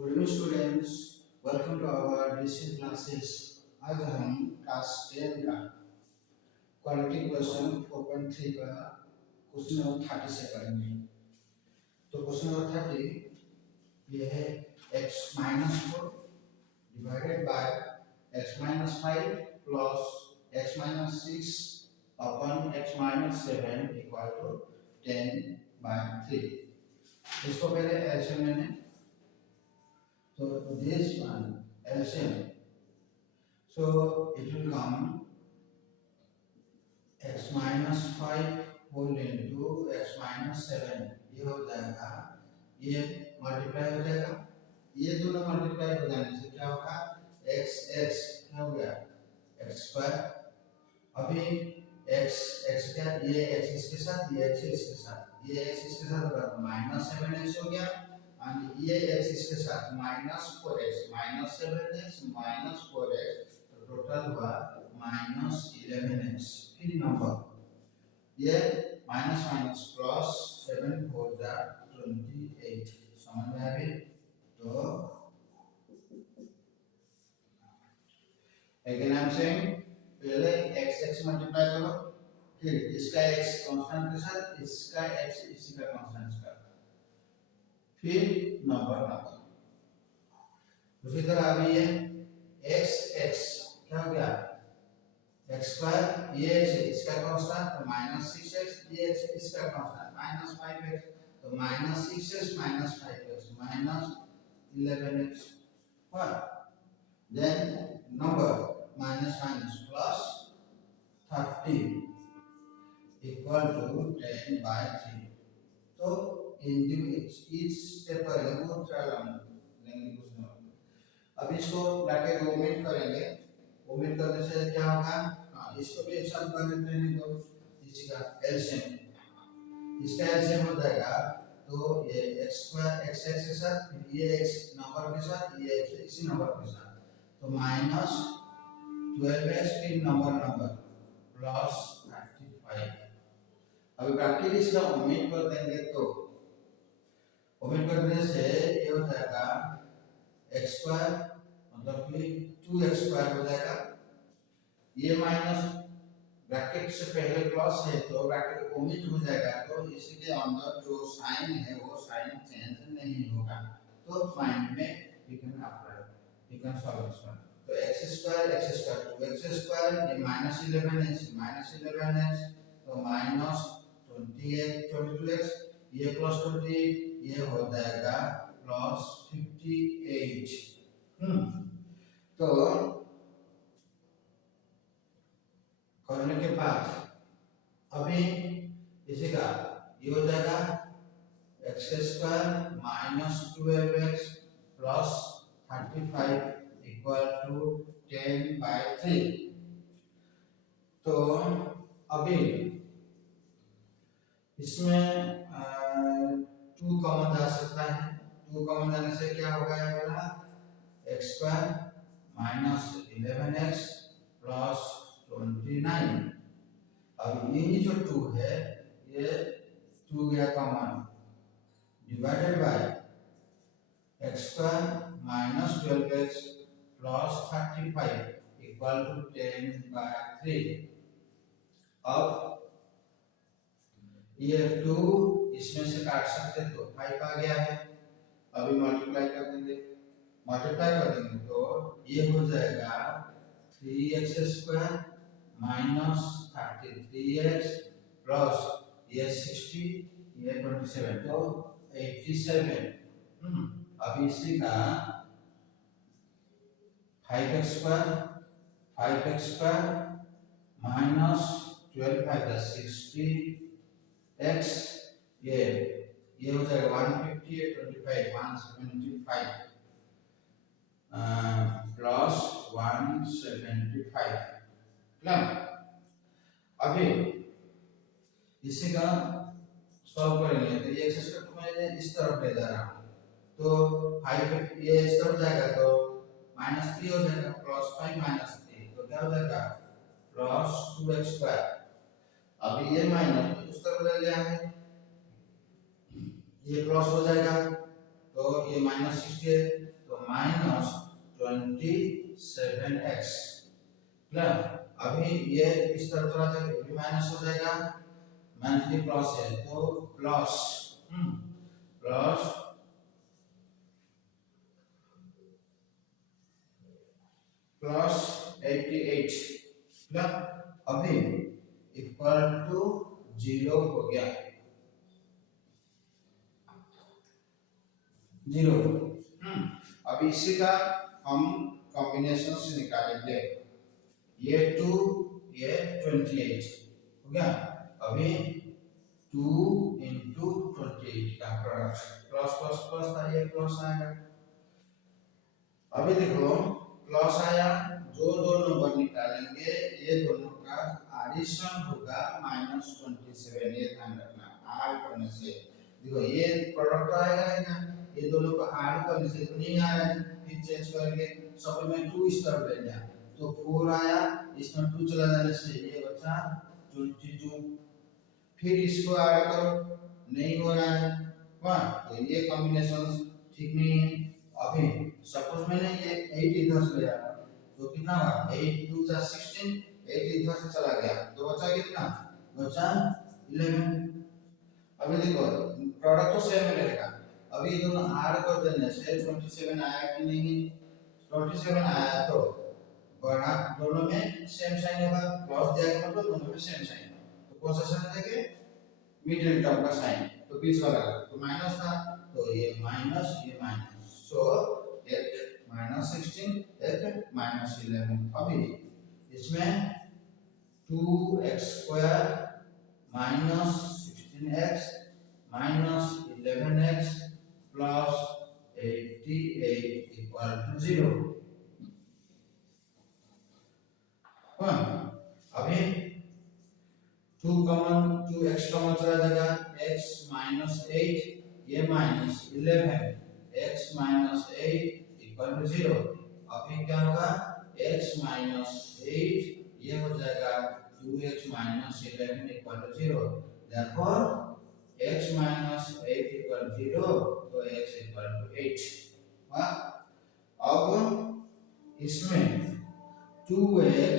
Good evening students, welcome to our digital classes. आज हम class 10 का क्वालिटी क्वेश्चन 4.3 का क्वेश्चन नंबर 30 से करेंगे। तो क्वेश्चन नंबर 30 ये है x minus 4 divided by x minus 5 plus x minus 6 upon x minus 7 equal to 10/3। इसको पहले एलसीएम लेने। So this one LCM, so it will come x minus 5 whole into x minus 7, ये हो जाएगा, ये multiply हो जाएगा, ये दोनों मल्टीप्लाई हो जाने से क्या होगा, x x क्या हो गया x स्क्वायर। अभी x क्या, ये x इसके साथ, ये x इसके साथ, ये x इसके साथ होगा माइनस 7x हो गया, और ये x इसके साथ minus 4x minus 7x minus 4x, तो टोटल हुआ माइनस 11x। फिर नंबर ये माइनस माइनस प्लस 7 हो जा 28। समझ में आ गई? तो अगेन आई एम सेइंग, पहले x x मल्टीप्लाई करो, फिर इसका x कांस्टेंट के साथ इसका x इसी का कांस्टेंट का, फिर नंबर। उसी तरह अभी ये x x क्या हो गया x स्क्वायर, ये x इसका कांस्टेंट माइनस 6x, ये x इसका कांस्टेंट माइनस 5x, तो minus 6x minus 5x minus 11x। Then number minus minus plus 30 equal to 10/3। तो इन each स्टेप पर बहुत सारा लेंगे कुछ ना। अब इसको ब्रैकेट ओमिट करेंगे, ओमिट करने से क्या होगा, इसको भी एक साथ कर देते हैं। तो इसका एलसीएम, इसका एलसीएम हो जाएगा, तो ये x स्क्वायर x x के साथ, ये x नंबर के साथ, ये x इसी नंबर के साथ, तो माइनस 12x फिर नंबर प्लस 35। अभी ब्रैकेट इसका ओमिट कर देंगे, तो ओमिट करने से ये हो जाएगा x स्क्वायर मतलब कि 2x स्क्वायर हो जाएगा, ये माइनस ब्रैकेट से पहले प्लस है तो ब्रैकेट ओमिट हो जाएगा, तो इसके अंदर जो साइन है वो साइन चेंज नहीं होगा। तो फाइंड में we can apply, we can solve this one. तो x स्क्वायर 2x स्क्वायर, ये माइनस 11x तो माइनस 22x, ये प्लस 20, ये हो जाएगा प्लस 58। तो करने के बाद अभी इसी का ये हो जाएगा x square minus 12x plus 35 equal to 10/3। तो अभी इसमें 2 कॉमन जा सकता है, 2 कॉमन जाने से क्या होगा, मेरा x square minus 11x plus 29। अब यही जो 2 है, ये 2 गया common, divided by x square minus 12x plus 35 equal to 10/3। अब ये 2 इसमें से काट सकते तो 5 आ गया है, अभी मल्टीप्लाई कर देंगे, तो ये हो जाएगा 3x square minus 33x plus ये 60, ये 27, तो 87। अब इसी का 5x स्क्वायर माइनस 12 60x, ये हो जाएगा 150 25 175 प्लस 175। अभी इसी का सॉल्व करेंगे, तो ये एक्स स्क्वायर को मैं इस तरफ ले जा रहा हूँ, तो 5 ये इस तरफ जाएगा तो -3 हो जाएगा, प्लस 5 -3, तो क्या हो जाएगा प्लस 2x स्क्वायर। अभी ये माइनस उस तरफ ले लिया है, ये प्लस हो जाएगा, तो ये -60 है, माइनस 27x प्लस अभी ये इस तरफ चला जाएगा, ये भी माइनस हो जाएगा, माइनस भी प्लस है तो प्लस प्लस प्लस 88 प्लस अभी इक्वल टू 0 हो गया, 0। अब इसी का हम कॉम्बिनेशन से निकालेंगे, ये 2 ये 28 हो गया। अभी 2 into 28 का प्रोडक्ट प्लस प्लस प्लस था, ये प्लस आएगा। अभी देखो प्लस आया, जो दो नंबर निकालेंगे ये दोनों का एडिशन होगा -27, ये ध्यान रखना, ऐड करने से देखो ये प्रोडक्ट आएगा ना, ये दोनों को ऐड करने से तो नहीं आया, फिर चेंज करेंगे सप्लीमेंट 2 इस तरफ ले जाए तो 4 आया, इसमें 2 चला जाने से ये बचा 22, फिर इसको ऐड करो, नहीं हो रहा है वन, तो ये कॉम्बिनेशन ठीक नहीं है। अभी सपोज मैंने ये 8 इधर से ले आया तो कितना हुआ, 8 2 जा 16, 8 इधर से चला गया तो बचा कितना, बचा 11। अभी देखो प्रोडक्ट तो सेम रहेगा, अभी ये दोनों ऐड कर देने से 27 आया कि नहीं, 27 आया तो बड़ा दोनों में सेम साइन होगा, प्लस दिया गया मतलब दोनों में सेम साइन, तो कौन सा साइन देंगे, मिडिल टर्म का साइन, तो बीच वाला तो माइनस था तो ये माइनस ये माइनस, सो एक -16 एक -11। अभी इसमें 2x² -16x -11x plus 88 equal to 0। अभी 2 कॉमन 2x कॉमन चला जाएगा, x -8 ये -11 x -8 इक्वल टू 0। अभी क्या होगा, x -8 ये हो जाएगा 2x -11 equal to 0, therefore x -8 equal 0 तो x इक्वल टू 8। अब इसमें 2x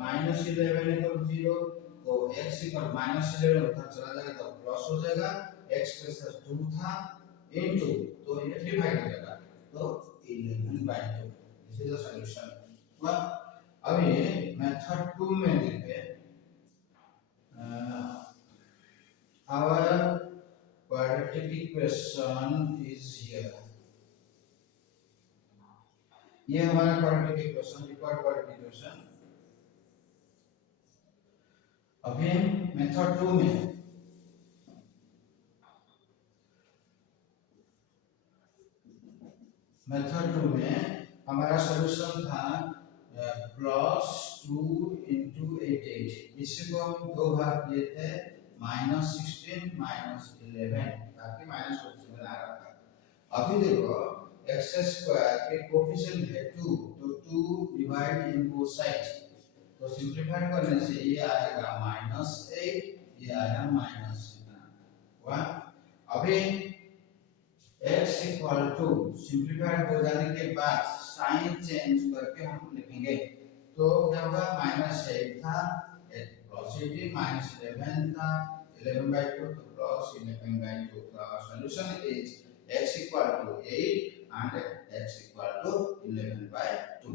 -11 इक्वल 0 तो x इक्वल -11 उधर चला जाएगा तो प्लस हो जाएगा, x प्लस 2 था इनटू तो ये डिवाइड हो जाएगा तो 11/2, दिस इज द सॉल्यूशन। अभी मेथड 2 में देखें, our quadratic equation is here, ये हमारा quadratic equation, required quadratic equation. अभी मेथड 2 में हमारा सॉल्यूशन था +2 * 88, इसी को हम दो भाग किए थे, -16 -11 ताकि -27 आ रहा था। अभी देखो x² के कोफिशिएंट है 2 तो 2 डिवाइड इन बोथ साइड, तो सिंपलीफाई करने से ये आएगा -8 ये आएगा -1। अभी x इक्वल टू सिंपलीफाइड हो जाने के बाद साइन चेंज करके हम लिखेंगे तो क्या होगा, -8 था प्लस 8 -11 था 11/2 तो प्लस 11/2। तो solution is x equal to 8 and x equal to 11/2।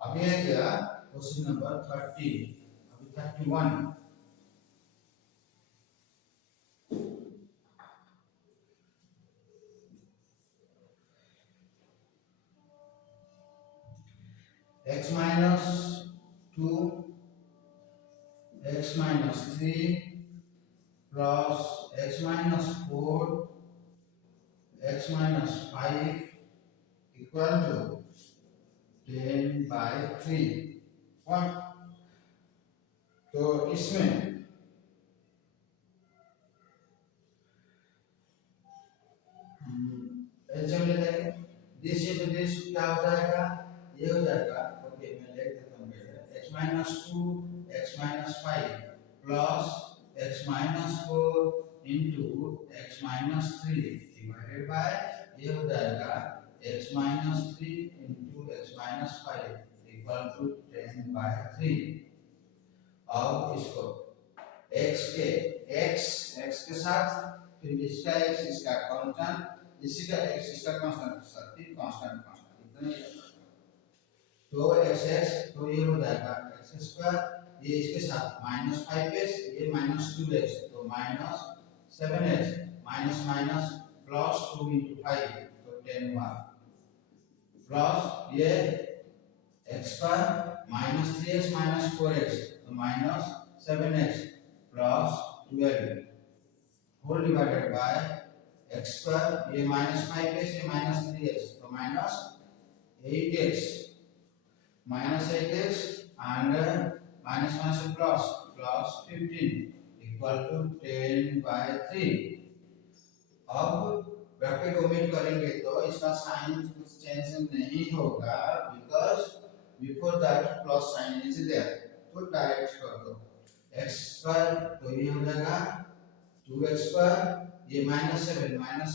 अभी है क्या क्वेश्चन नंबर 30, अभी 31। x -2 x -3 plus x -4 x -5 equal to 10/3। तो इसमें एचएम ले लेंगे, दिस इंटू दिस क्या हो जाएगा, ये हो जाएगा, ओके मैं लिख देता हूँ पहले, x -2 x -5 plus x -4 into x -3 divided by ये हो जाएगा x minus 3 into x minus 5 equal to 10/3। अब इसको x के साथ फिर इसका x इसका कांस्टेंट इसी का x इसका कांस्टेंट के साथ फिर कांस्टेंट इतना ही है। तो x तो ये हो जाएगा x स्क्वायर, ये इसके साथ -5x, ये -2x, तो -7x minus minus plus 2 into 5 तो 10 हुआ, प्लस ये x पर -3x -4x तो -7x plus 12 whole divided by x पर ये -5x ये -3x तो -8x and minus minus plus 15 equal to 10/3। अब ब्रैकेट ओमिट करेंगे तो इसका साइन कुछ चेंज नहीं होगा, because before that plus sign is there. तो डायरेक्ट कर दो x पर, तो ये हो जाएगा 2x पर ये -7 minus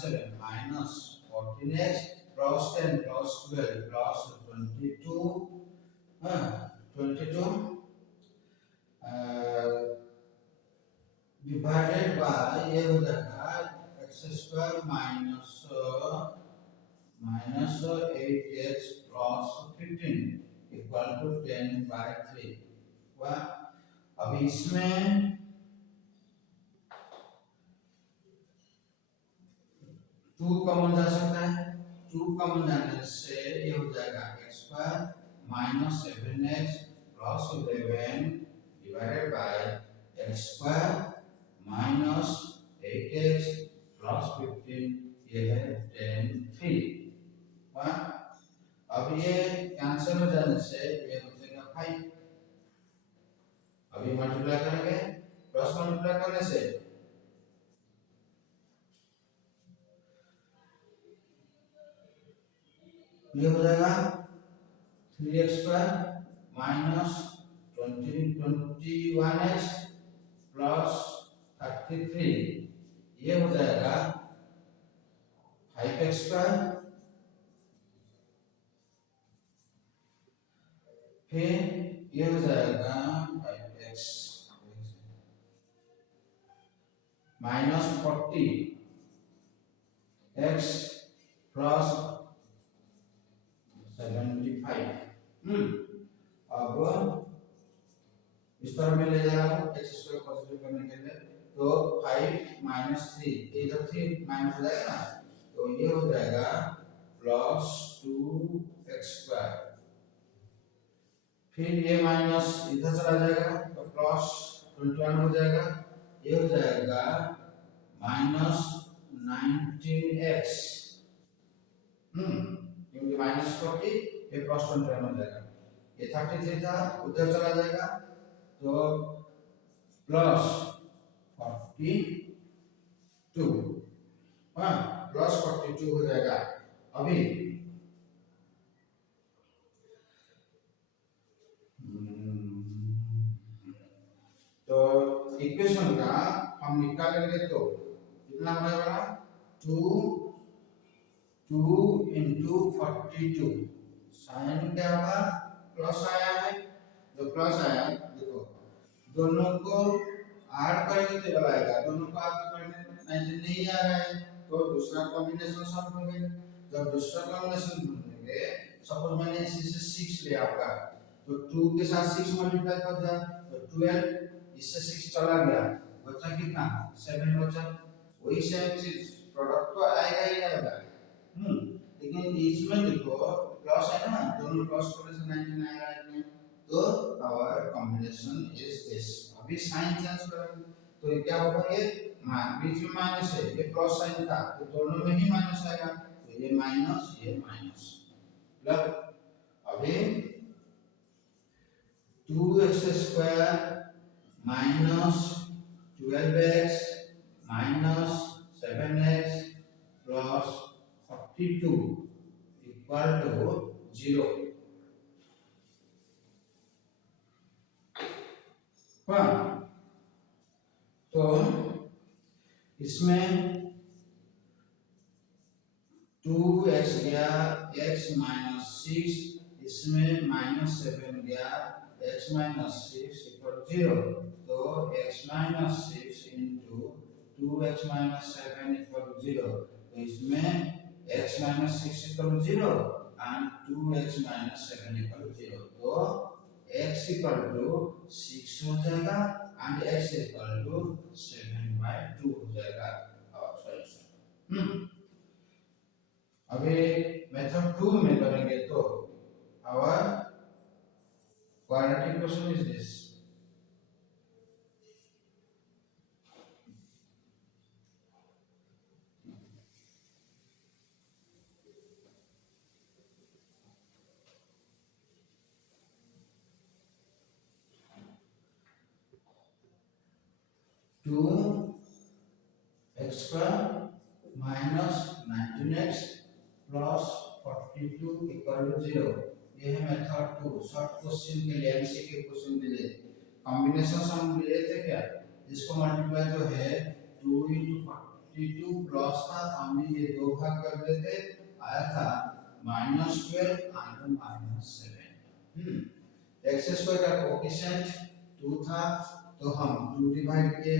14x plus 10 plus 12 plus 22 22 divided by ये हो जाएगा x square minus 8x plus 15 equal to 10/3 हुआ। अब इसमें 2 कॉमन जा सकता है, 2 कॉमन जाने से ये हो जाएगा x square -7x plus 11 divided by x square minus 8x plus 15 ये है 10/3। अब ये कैंसिल हो जाने से ये हो जाएगा 5। अभी मल्टीप्लाई करेंगे, क्रॉस मल्टीप्लाई करने से ये हो जाएगा 3x square minus 21x plus 33 ये हो जाएगा 5x square, फिर ये हो जाएगा 5x माइनस 40x प्लस 75। अब इस तरह में ले जा रहा हूँ x स्क्वायर पॉजिटिव करने के लिए, तो 5 माइनस 3 इधर 3 माइनस हो जाएगा ना, तो ये हो जाएगा प्लस 2x स्क्वायर, फिर ये माइनस इधर चला जाएगा तो प्लस 21 हो जाएगा, ये हो जाएगा माइनस 19x क्योंकि माइनस 40 ये प्लस 21 हो जाएगा, ये 33 था उधर चला जाएगा तो प्लस 42 प्लस 42 हो जाएगा। अभी तो इक्वेशन का हम निकालेंगे तो कितना हो जाएगा 2 into 42 साइन क्या होगा प्लस आया है, जो प्लस आया देखो दोनों को ऐड करेंगे तो डबल आएगा, दोनों को ऐड करने 19 नहीं आ रहा है तो दूसरा कॉम्बिनेशन सॉल्व करेंगे। जब दूसरा कॉम्बिनेशन ढूंढेंगे, सपोज मैंने इसी से 6 लिया होगा तो 2 के साथ 6 मल्टीप्लाई कर दिया तो 12, इससे 6 चला गया बचा कितना 7 बचा, वही सेम चीज प्रोडक्ट तो आएगा ही आएगा। लेकिन इसमें देखो प्लस है ना, दोनों प्लस करने से 19 आएगा इसमें, तो आवर कॉम्बिनेशन इज दिस। अभी साइन चेंज करेंगे तो ये क्या होगा, ये बीच में माइनस है, ये प्लस साइन था तो दोनों में ही माइनस आएगा, तो ये माइनस मतलब अभी 2x square minus 12x minus 7x plus 42 equal to 0। तो इसमें 2x गया, x माइनस 6, इसमें माइनस 7 गया, x माइनस 6 इक्वल 0। तो x minus 6 into 2x minus 7 equal 0। तो इसमें x minus 6 equal 0 and 2x minus 7 equal 0। तो x इक्वल टू 6 हो जाएगा एंड x इक्वल टू 7/2 हो जाएगा आवर सॉल्यूशन। अभी मेथड 2 में करेंगे तो our quadratic question is this. Two x square minus 19x plus 42 equal to 0। ये है मेथड 2। शॉर्ट क्वेश्चन के लिए एमसीक्यू क्वेश्चन के लिए कॉम्बिनेशन सम लिए थे क्या, इसको मल्टीप्लाई जो है 2 into 42 प्लस था, हमने ये दो भाग कर देते, आया था -12 and -7। एक्स स्क्वायर का कोएफिशिएंट 2 था, तो हम 2 डिवाइड किए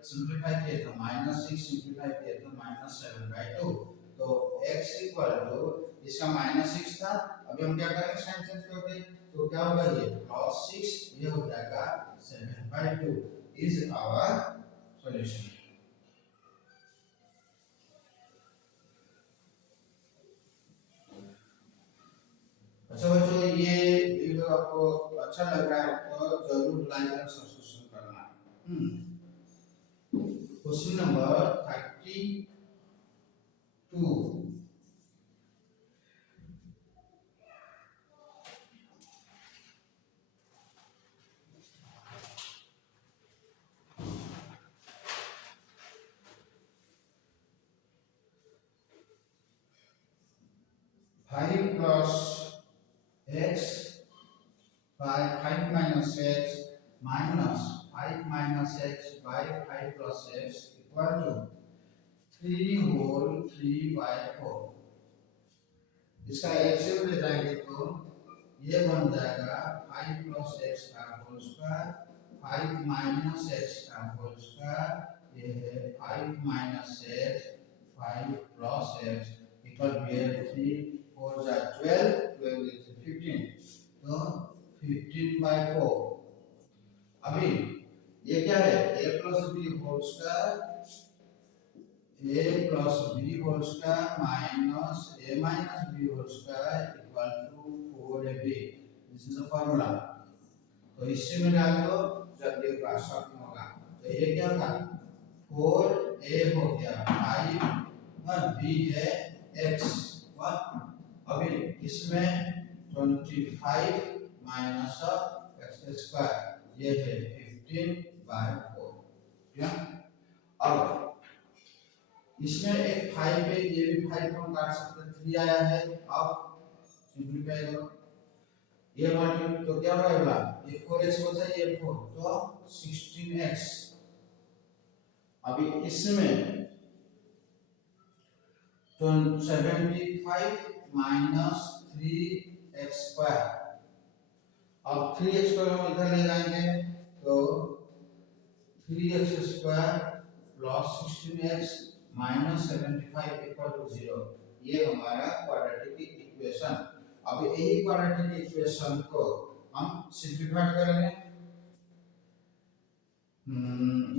सिंपलीफाई किए तो -6 सिंपलीफाई किए तो -7/2। तो x इक्वल टू इसका -6 था, अभी हम क्या करेंगे साइन चेंज करके, तो क्या होगा ये +6, ये हो जाएगा 7/2 इज आवर सॉल्यूशन। अच्छा बच्चों, ये वीडियो आपको अच्छा लग रहा है तो जरूर लाइक और सब्सक्रिप्शन करना। Question number 32। 5 plus x by 5 minus x minus 5 minus x by 5 plus x equal to 3 whole 3 by 4। इसका एलसीएम ले जाएंगे तो ये बन जाएगा 5 plus x का होल स्क्वायर 5 minus x का होल स्क्वायर, ये है 5 minus x 5 plus x equal to 3 4 जा 12, 12 is 15, तो 15/4। अभी ये क्या है a plus b whole square, a plus b whole square minus a minus b whole square equal to 4ab। This is the formula. तो इससे में डाल दो जल्दी होगा, शॉर्ट में होगा। तो ये क्या होगा 4a हो गया 5 और b है x। अभी इसमें 25 माइनस x स्क्वायर, ये है 15/4। क्या अब इसमें एक 5 है, ये भी 5 हम काट सकते हैं, 3 आया है। अब सिंपलीफाई करो, ये मल्टीप्लाई तो क्या होगा, ये 4x बचा, ये 4 तो 16x। अभी इसमें तो 75 माइनस 3x स्क्वायर, अब 3x स्क्वायर हम इधर ले जाएंगे तो 3x square plus 16x minus 75 equal to 0। ये हमारा क्वाड्रेटिक इक्वेशन। अब यही क्वाड्रेटिक इक्वेशन को हम सिंपलीफाई करेंगे।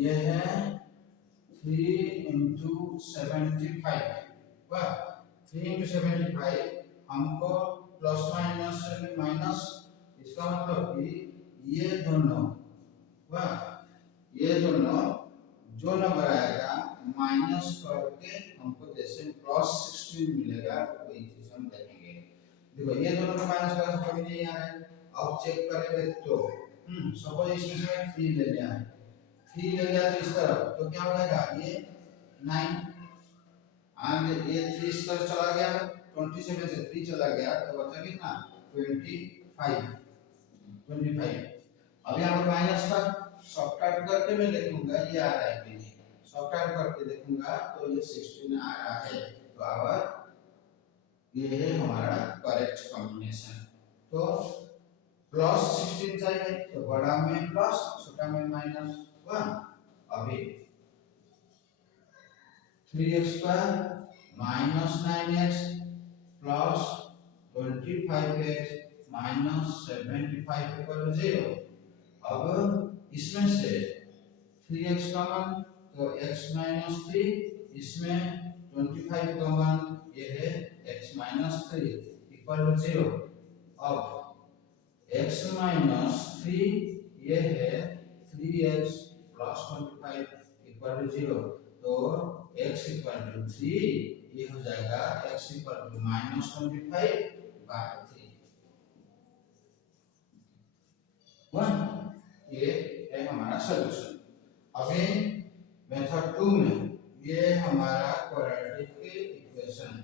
ये है 3 into 75, 3 into 75 हमको प्लस माइनस में माइनस, इसका मतलब कि ये दोनों जो नंबर आएगा माइनस करके हमको जैसे +16 मिलेगा, वही चीज हम देखेंगे। देखो ये दोनों का माइनस करके कभी नहीं आ रहा है। अब चेक करेंगे तो सपोज इसमें से 3 ले लिया है, 3 ले लिया तो इस तरफ, तो क्या हो जाएगा ये 9 एंड ये 3 इस तरफ चला गया, 27 से 3 चला गया तो बचा कितना 25। अभी यहाँ पर माइनस का सब्ट्रैक्ट करके मैं देखूंगा ये आ रहा है कि नहीं, सब्ट्रैक्ट करके देखूंगा तो ये 16 आ रहा है। तो ये है हमारा करेक्ट कॉम्बिनेशन। तो प्लस 16 चाहिए तो बड़ा में प्लस छोटा में -1। अभी 3x² -9x प्लस 25x -75 = 0। अब इसमें से 3x कॉमन तो x - 3, इसमें 25 कॉमन ये है x - 3 = 0। अब x - 3 ये है 3x + 25 = 0। तो x = 3 ये हो जाएगा x = -25/3। 1 ये है हमारा सॉल्यूशन। अभी मेथड 2 में ये हमारा क्वाड्रेटिक इक्वेशन है।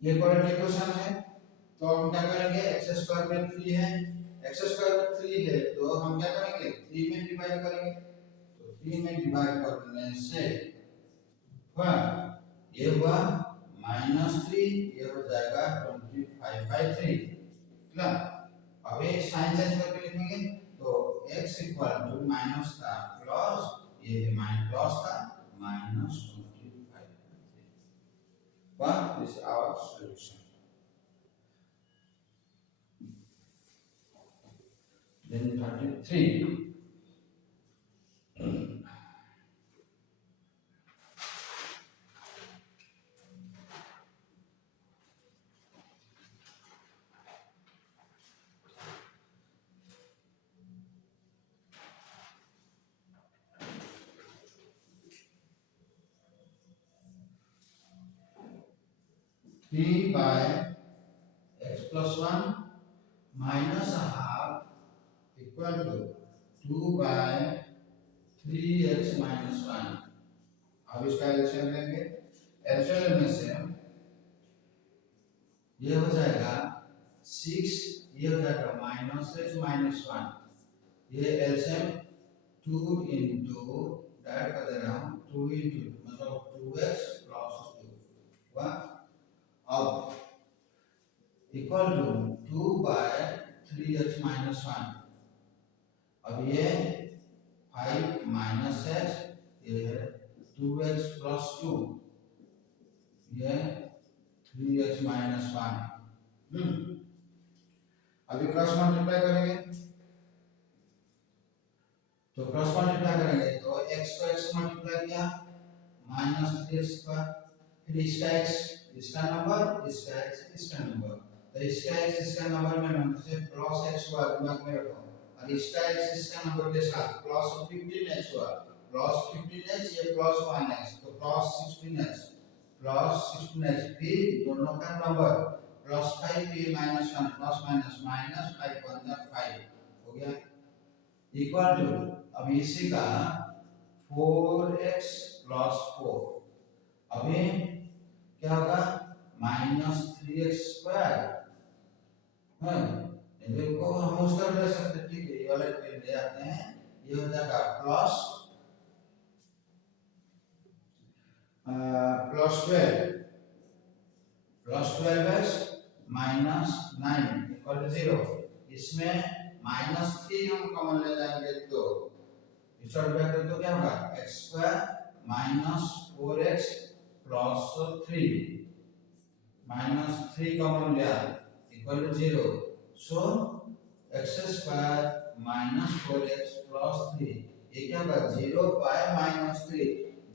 ये क्वाड्रेटिक इक्वेशन है तो हम क्या करेंगे x² में 3 है, x² में 3 है तो हम क्या करेंगे 3 में डिवाइड करेंगे। तो 3 में डिवाइड करने से ये हुआ -3 ये हो जाएगा 25/3 ना। अब ये साइन चेंज करके लिखेंगे तो x = माइनस का प्लस ये है प्लस का -25/3। What is our solution? Then 33. Three by x plus 1 minus a half equal to 2 by 3x minus 1। अब इसका एलसीएम लेंगे। एलसीएम में से ये हो जाएगा 6 ये हो जाएगा -x -1। ये एलसीएम 2 into डायरेक्ट कर दे रहा हूँ 2 into मतलब 2x plus 2। अब equal to 2 by 3x minus 1। अब ये 5 minus x ये है 2x plus 2 ये 3x minus 1। अभी क्रॉस मल्टीप्लाई करेंगे तो क्रॉस मल्टीप्लाई करेंगे तो x को x मल्टीप्लाई किया -3x²। फिर इसका x इसका नंबर इसका x इसका नंबर तो इसका x इसका नंबर में नंबर से +x हुआ दिमाग में रखो और इसका x इसका नंबर के साथ +15x हुआ +15x ये +1x तो +16x फिर दोनों का नंबर +5 ये -1 प्लस माइनस -5 हो गया इक्वल टू अब इसी का 4x + 4। अभी क्या होगा -3x²। देखो हम उसका ले सकते हैं ठीक है ये वाला ले आते हैं ये हो जाएगा +12x -9 = 0। इसमें -3 हम कॉमन ले जाएंगे तो इस ब्रैकेट तो क्या होगा x² -4x + 3 -3 कॉमन लिया = 0। सो x² -4x + 3 ये क्या होगा 0 by -3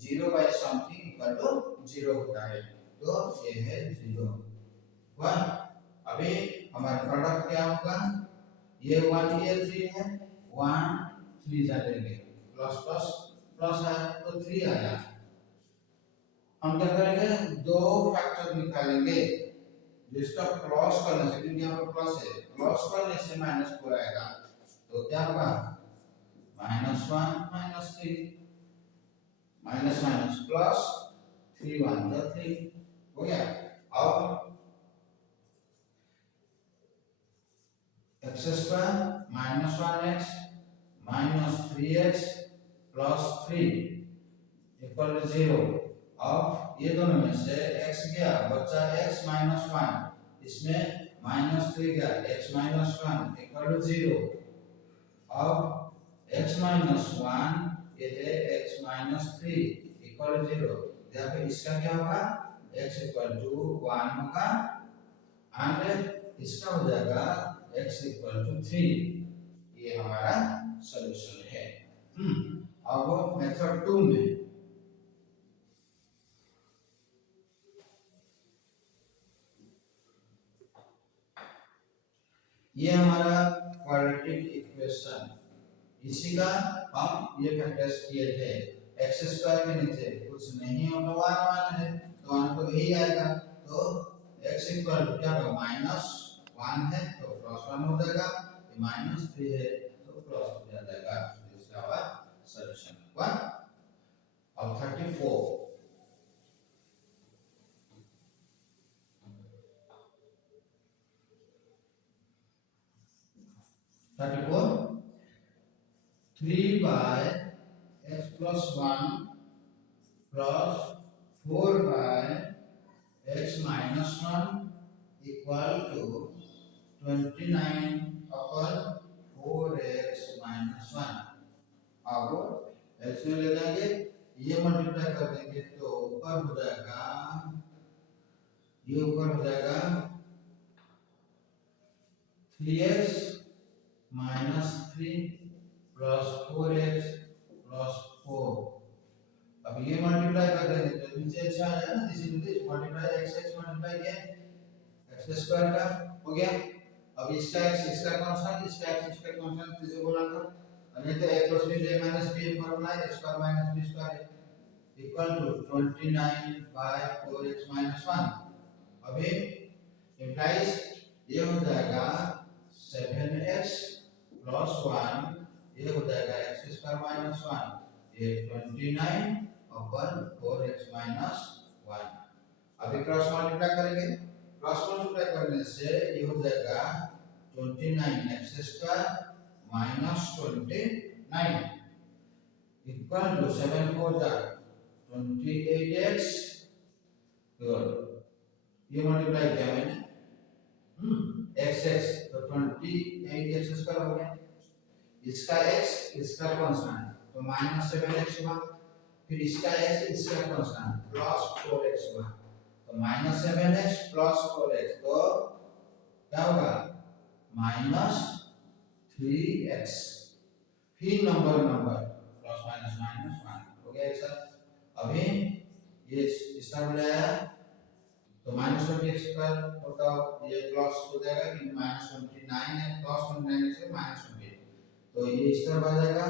0 by समथिंग = 0 होता है तो ये है 0 1। अभी हमारा प्रोडक्ट क्या होगा ये 1 ये 3 है 1 3 जाएंगे प्लस प्लस प्लस है तो 3 आया। हम क्या करेंगे दो फैक्टर निकालेंगे जिसका प्लस करने से क्योंकि यहाँ पर प्लस है प्लस करने से -4 आएगा तो क्या होगा -1 -3 माइनस माइनस प्लस 3 1 जा 3 हो गया। अब x square minus 1x minus 3x plus 3 equal to 0। अब ये दोनों में से x गया, बचा x माइनस 1, इसमें माइनस 3 गया, x माइनस 1 इक्वल टू 0। अब x माइनस 1 ये है x माइनस 3 इक्वल टू 0। यहाँ पे इसका क्या होगा, x इक्वल टू 1 होगा एंड इसका हो जाएगा x इक्वल टू 3। ये हमारा सॉल्यूशन है। अब मेथड 2 में ये हमारा क्वाड्रेटिक इक्वेशन, इसी का हम ये फैक्टर्स किए थे। एक्स स्क्वायर के नीचे कुछ नहीं हो तो 1 है, तो 1 तो यही आएगा। तो x इक्वल टू क्या होगा, माइनस 1 है तो प्लस 1 हो जाएगा, माइनस 3 है तो प्लस 3 आ जाएगा। इसका हमारा सॉल्यूशन हुआ। अब 34 3 by x plus 1 plus 4 by x minus 1 equal to 29 upon 4x minus 1। अब x में ले जाएंगे, ये मल्टीप्लाई कर देंगे तो ऊपर हो जाएगा, ये ऊपर हो जाएगा 3x minus 3 plus 4x plus 4। अब ये मल्टीप्लाई कर देंगे तो नीचे अच्छा आ जाएगा ना, this is multiply x multiply किया x स्क्वायर का हो गया। अब इसका x इसका कांस्टेंट, इसका x इसका कांस्टेंट से गुणा कर, नहीं तो a plus b a minus b formula है, a square minus b square equal to 29 by 4x minus 1। अभी इंप्लाइज ये हो जाएगा 7x plus 1, ये हो जाएगा x स्क्वायर माइनस 1, ये 29 अपन 4x माइनस 1। अभी क्रॉस मल्टीप्लाई करेंगे, क्रॉस मल्टीप्लाई करने से ये हो जाएगा 29x square minus 29 equal to 7 4 जा 28x। ये मल्टीप्लाई किया मैंने x तो 28x स्क्वायर हो गया, इसका x इसका कांस्टेंट तो माइनस 7x हुआ, फिर इसका x इसका कांस्टेंट प्लस 4x हुआ, तो माइनस 7x प्लस 4x तो क्या होगा माइनस 3x, फिर नंबर प्लस माइनस माइनस 1 हो गया एक साथ। अभी ये इसका मिलाया तो माइनस 20x स्क्वायर होता ये प्लस हो जाएगा कि माइनस 29 है, प्लस 29 से माइनस 20, तो ये इस तरफ आ जाएगा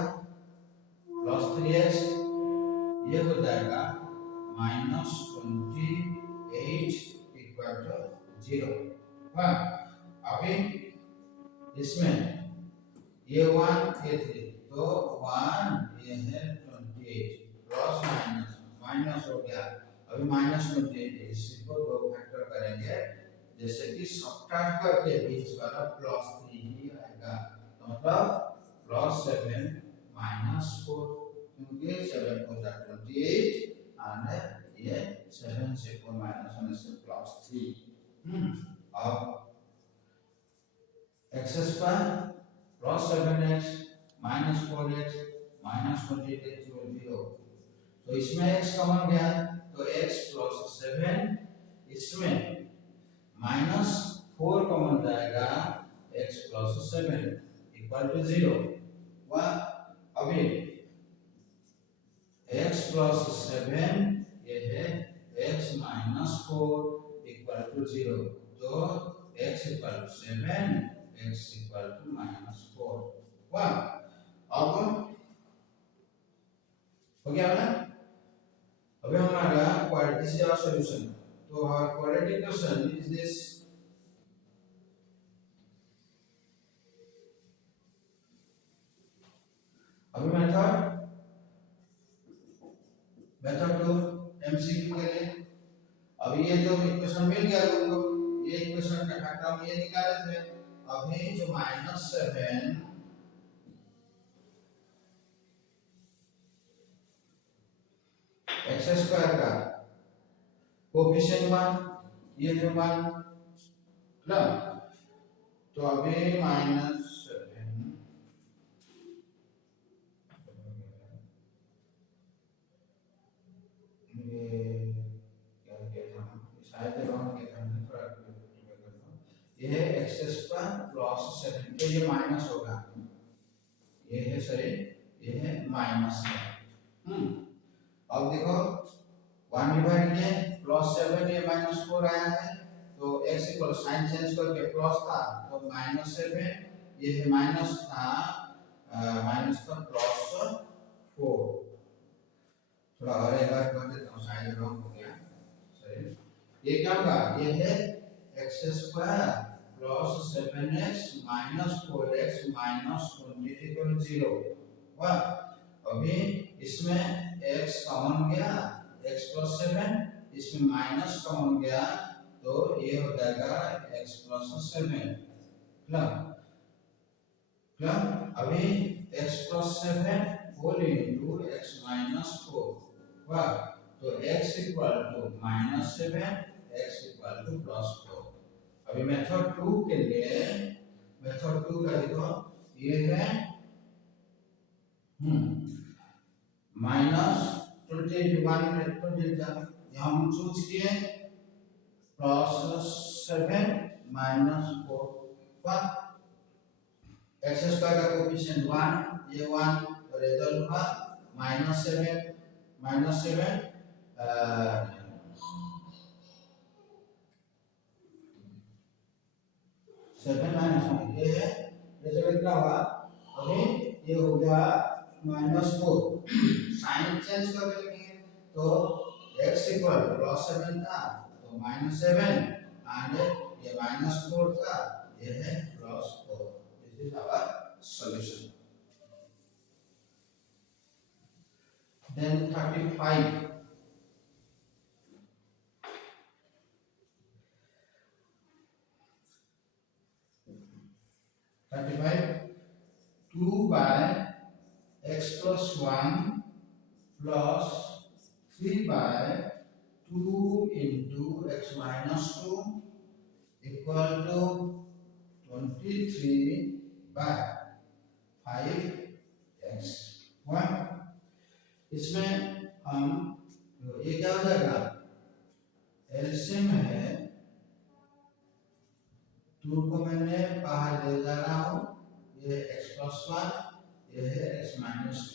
प्लस 3x, ये हो जाएगा माइनस 28 इक्वल टू 0। अभी इसमें ये 1 ये 3 तो 1 ये है 28 प्लस माइनस माइनस हो गया। अभी माइनस 28 इसको दो फैक्टर करेंगे, जैसे कि सब्ट्रैक्ट करके बीच वाला प्लस 3 ही आएगा, तो मतलब प्लस 7 माइनस 4, क्योंकि 7 को 28 और ये 7 से 4 माइनस होने से प्लस 3। अब x square plus 7x minus 4x minus 28x 0, तो इसमें x कॉमन गया तो x प्लस 7, इसमें माइनस 4 कॉमन जाएगा x प्लस 7 इक्वल टू 0। अभी x प्लस 7 ये है x माइनस 4 इक्वल टू 0, तो x equal to 7 x equal to minus 4। अब हो गया ना। अभी हमारा क्वाड्रेटिक से और सॉल्यूशन, तो our quadratic question is this। अभी मेथड 2 MCQ के लिए, अभी ये जो इक्वेशन मिल गया तुमको, ये इक्वेशन का फैक्टर हम ये निकाले थे। अभी जो -7 एक्स स्क्वायर का कोफिशिएंट मान, ये जो मान ना, तो अभी -7 ये एक्स स्क्वायर प्लस 7, तो ये माइनस होगा, ये है सही, ये है माइनस है। अब देखो 1 डिवाइड किए +7, ये -4 आया है, तो x इक्वल साइन चेंज करके प्लस था तो -7, ये है माइनस था +4। थोड़ा और एक बार कर देता हूँ, शायद रॉन्ग हो गया। सही, ये क्या होगा, ये है x square plus 7x minus 4x minus 20 0। वाह, अभी इसमें x कॉमन गया, x प्लस 7, इसमें माइनस कॉमन गया, तो ये हो जाएगा x प्लस 7 प्लस अभी x plus 7 whole into x minus 4। वाह, तो x equal to -7, x equal to +4। अभी मेथड 2 के लिए, मेथड 2 का देखो, ये है -21 हम चूज किए +7 -4 पर एक्स स्क्वायर का कोएफिशिएंट 1, ये 1, तो रिजल्ट हुआ -7 -7 ये है रिजल्ट कितना हुआ, अभी ये हो गया -4। साइन चेंज करके लिखेंगे, तो x इक्वल +7 था तो -7 एंड ये -4 था, ये है +4। This is our solution. Then 35 2 by x plus 1 plus 3 by 2 into x minus 2 equal to 23 by 5x 1। इसमें हम ये क्या हो जाएगा, एलसीएम है, 2 को मैंने बाहर ले जा रहा हूँ, ये x plus 1, ये है x minus 2।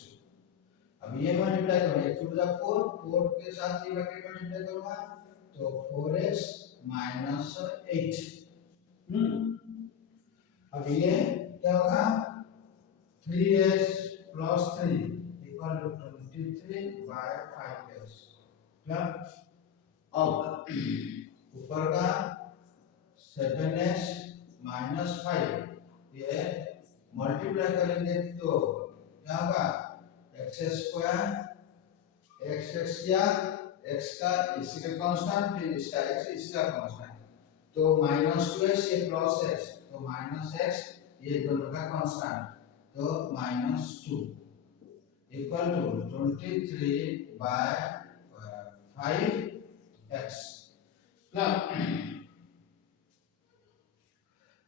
अब ये मल्टीप्लाई करो, ये 2 × 4, 4 के साथ ये ब्रैकेट मल्टीप्लाई करूंगा तो 4x minus 8। अब ये क्या होगा, 3x plus 3 equal to 23 by 5x। अब ऊपर का 7x minus 5 ये मल्टीप्लाई करेंगे तो क्या होगा, एक्स स्क्वायर एक्स किया, एक्स का इसका कांस्टेंट, फिर इसका एक्स इसका कांस्टेंट, तो -2x ये +x, तो -x ये दोनों का कांस्टेंट, तो -2 इक्वल टू 23 by 5x।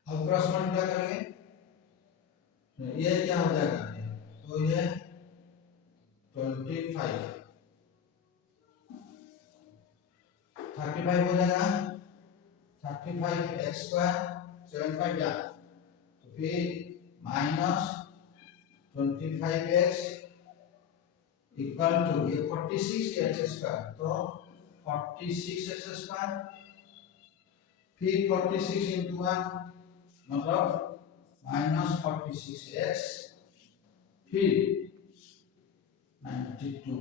अब क्रॉस मल्टीप्लाई करेंगे, ये क्या हो जाएगा, तो ये 35 हो जाएगा, 35x स्क्वायर 75 या, तो फिर -25x इक्वल टू ये 46x स्क्वायर, तो 46x स्क्वायर, फिर 46 into 1 मतलब -46x, फिर 92,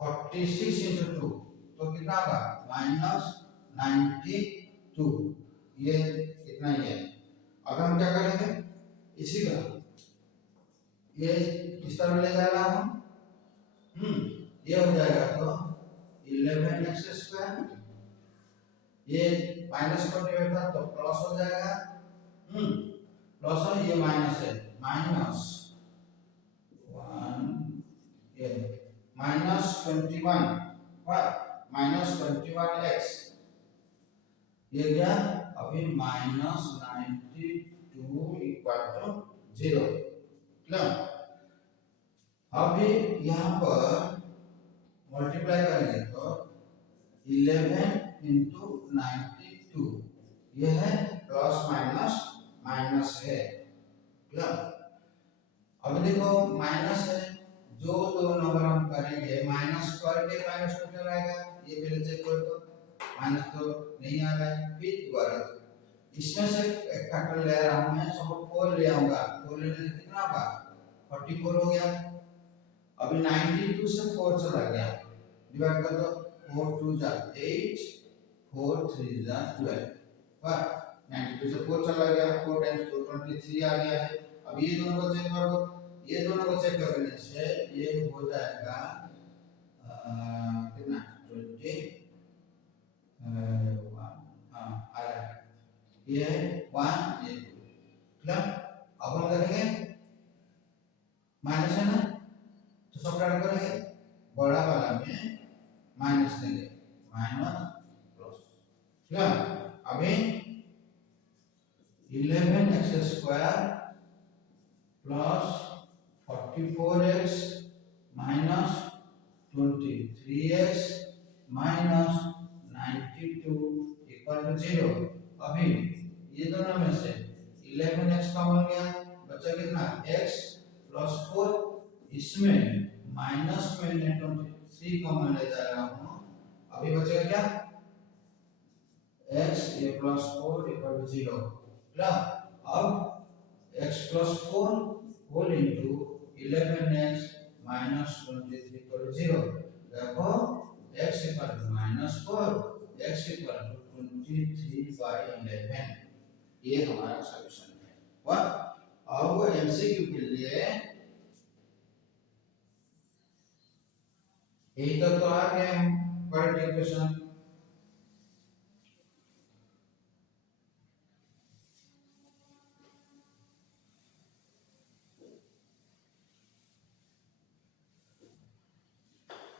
46 into 2 तो कितना होगा, -92, ये इतना ही है। अब हम क्या करेंगे, इसी का ये इस तरह ले जा रहा हूं, ये हो जाएगा तो 11x स्क्वायर ये माइनस पर डिवाइड था तो प्लस हो जाएगा, प्लस है, ये माइनस है, माइनस 1 ये माइनस 21 माइनस 21x, ये क्या अभी माइनस 92 इक्वल टू 0। अभी यहाँ पर मल्टीप्लाई करेंगे तो 11 इंटू 92, यह है प्लस माइनस माइनस है। अब देखो माइनस है, जो दो नंबर हम करेंगे माइनस करके माइनस को क्या आएगा, ये पहले चेक कर दो, माइनस तो नहीं आ रहा है, फिर दोबारा इसमें से एक फैक्टर ले रहा हूं मैं, सब 4 ले आऊंगा, 4 लेने से कितना होगा 44 हो गया। अभी 92 से 4 चला गया, डिवाइड कर दो, 4 2 जा 8 4 3 जा 12, वाह 92 से 4 चला गया, 4 टाइम्स 2 23 आ गया है। अब ये दोनों को चेक कर दो, ये दोनों को चेक करने से ये हो जाएगा कितना 20 आ रहा है, ये 1 ये 2 अब हम करेंगे माइनस है ना, तो सब्ट्रैक्ट करेंगे, बड़ा वाला में माइनस देंगे, माइनस प्लस, अभी 11x square plus 44x minus 23x minus 92 equal to 0। अभी ये दोनों में से 11x कॉमन गया, बचा कितना x प्लस 4, इसमें माइनस में 23 कॉमन ले जा रहा हूँ, अभी बचेगा क्या x ये प्लस 4 इक्वल टू 0। अब x plus 4 whole into 11x minus 23 equal to 0, देखो x equal to minus 4, x equal to 23/11, ये हमारा सॉल्यूशन है। अब एमसीक्यू के लिए यही तो आ गया बड़ा इक्वेशन,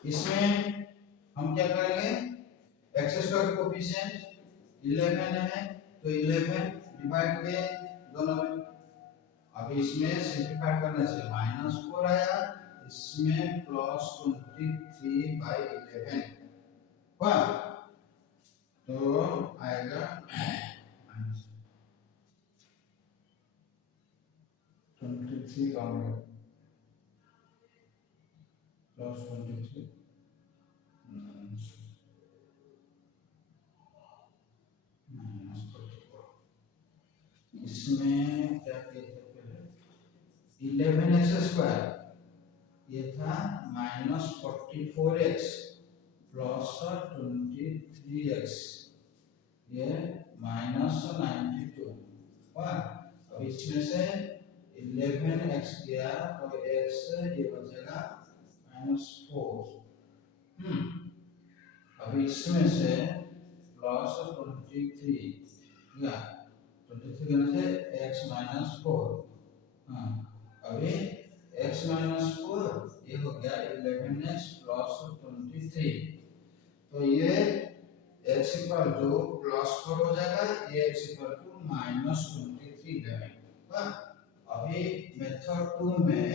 इसमें हम क्या करेंगे, एक्स स्क्वायर कोएफिशिएंट 11 है तो 11 डिवाइड के दोनों में, अब इसमें सिंपलीफाई करने से -4 आया, इसमें प्लस 23/11 हुआ, तो आएगा -23 का प्लस 23 इसमें क्या कहते हैं 11x स्क्वायर, ये था -44x प्लस 23x, ये -92 हुआ। अब इसमें से 11x गया तो x ये बचेगा -4, अब इसमें से प्लस 23 या 23 करने से x -4, अभी x -4 ये हो गया 11x प्लस 23, तो ये x इक्वल टू +4 हो जाएगा, ये x इक्वल टू -23 लेंगे। अभी मेथड 2 में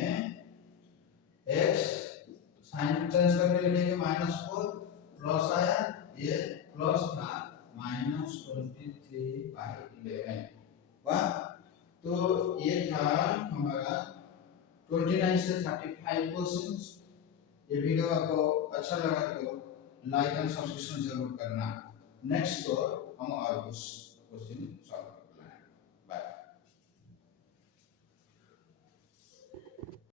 x साइन चेंज करके लिखेंगे -4, प्लस आया, ये प्लस था -23/11, वाह। तो ये था हमारा 29 से 35 क्वेश्चंस। ये वीडियो आपको अच्छा लगा तो लाइक एंड सब्सक्रिप्शन जरूर करना। नेक्स्ट तो हम और कुछ क्वेश्चन सॉल्व